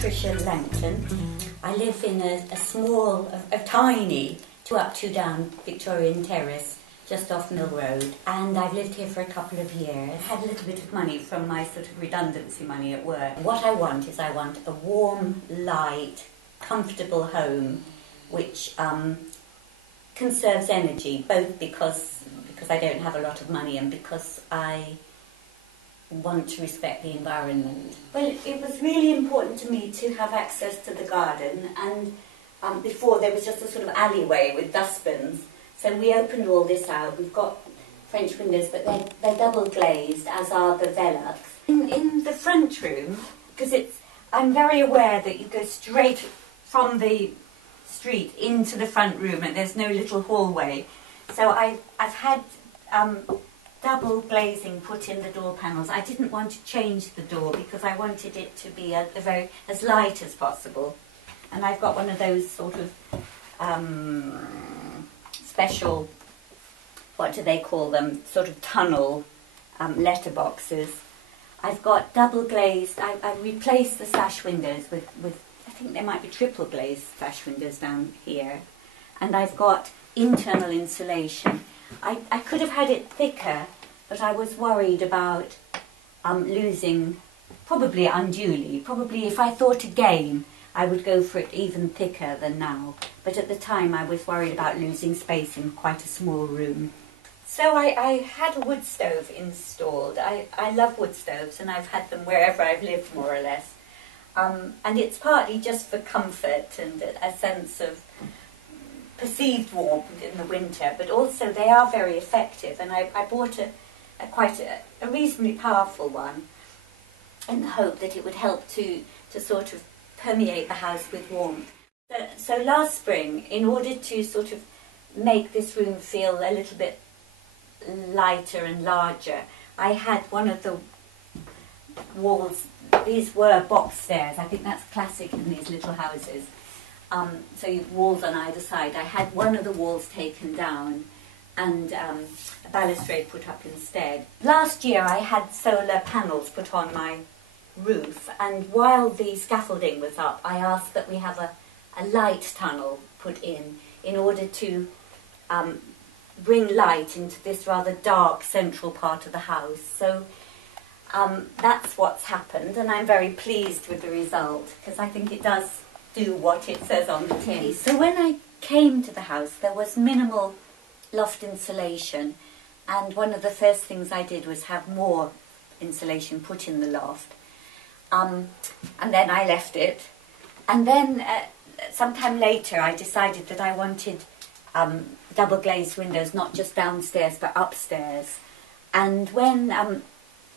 Patricia. I live in a small, a tiny, 2 up, 2 down Victorian terrace just off Mill Road, and I've lived here for a couple of years. I had a little bit of money from my sort of redundancy money at work. What I want is I want a warm, light, comfortable home which conserves energy, both because I don't have a lot of money and because I want to respect the environment. Well, it was really important to me to have access to the garden, and before there was just a sort of alleyway with dustbins. So we opened all this out. We've got French windows, but they're double glazed, as are the Velux. In the front room, because I'm very aware that you go straight from the street into the front room and there's no little hallway. So I've had double glazing put in the door panels. I didn't want to change the door because I wanted it to be as light as possible. And I've got one of those sort of special, what do they call them, sort of tunnel letterboxes. I've got double glazed. I've replaced the sash windows with I think there might be triple glazed sash windows down here. And I've got internal insulation. I could have had it thicker, but I was worried about losing, probably unduly. Probably if I thought again, I would go for it even thicker than now. But at the time I was worried about losing space in quite a small room. So I had a wood stove installed. I love wood stoves, and I've had them wherever I've lived, more or less. And it's partly just for comfort and a sense of perceived warmth in the winter, but also they are very effective, and I bought quite a reasonably powerful one in the hope that it would help to sort of permeate the house with warmth. So last spring, in order to sort of make this room feel a little bit lighter and larger, I had one of the walls. These were box stairs. I think that's classic in these little houses. So you've walls on either side. I had one of the walls taken down and a balustrade put up instead. Last year I had solar panels put on my roof, and while the scaffolding was up, I asked that we have a light tunnel put in order to bring light into this rather dark central part of the house. So that's what's happened, and I'm very pleased with the result because I think it does do what it says on the tin. So when I came to the house, there was minimal loft insulation, and one of the first things I did was have more insulation put in the loft, and then I left it, and then sometime later I decided that I wanted double glazed windows, not just downstairs but upstairs. And when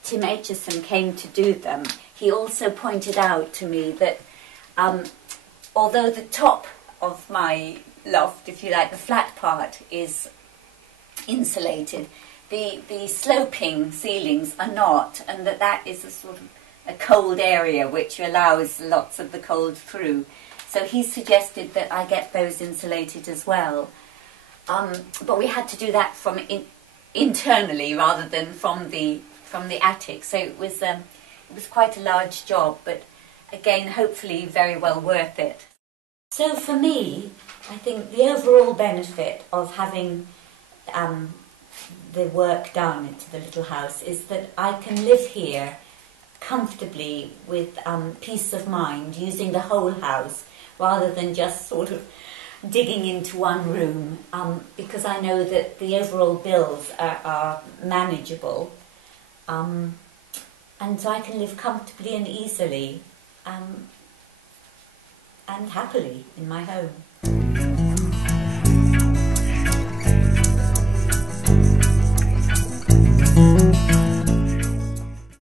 Tim Aitchison came to do them, he also pointed out to me that although the top of my loft, if you like, the flat part is insulated, the sloping ceilings are not, and that is a sort of a cold area which allows lots of the cold through. So he suggested that I get those insulated as well. But we had to do that from internally rather than from the attic. So it was quite a large job, but again, hopefully very well worth it. So for me, I think the overall benefit of having the work done into the little house is that I can live here comfortably with peace of mind, using the whole house rather than just sort of digging into one room, because I know that the overall bills are manageable, and so I can live comfortably and easily and happily in my home.